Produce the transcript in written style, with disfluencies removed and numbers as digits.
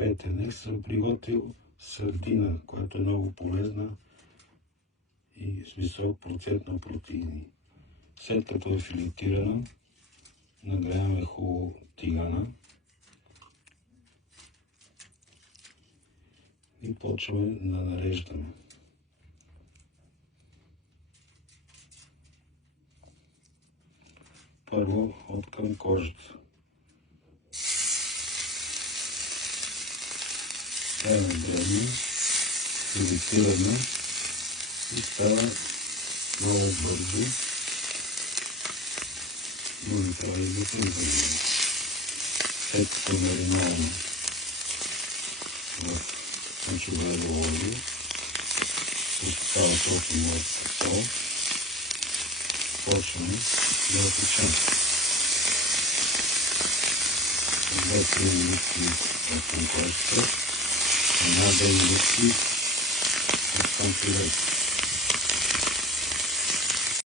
Здравейте, днес съм приготвил сардина, която е много полезна и с висок процент на протеини. След като е филетирана, нагряваме хубаво тигана и почваме да нареждаме. Първо от към кожата. Тя е дребна, филетирана и става много бързо, но не трябва да го прибързваме. След като маринаваме в анчогарово олио, става толкова морска сол, почваме да я печем. 2-3 минути от към кожата, 1-2 минути от към филето.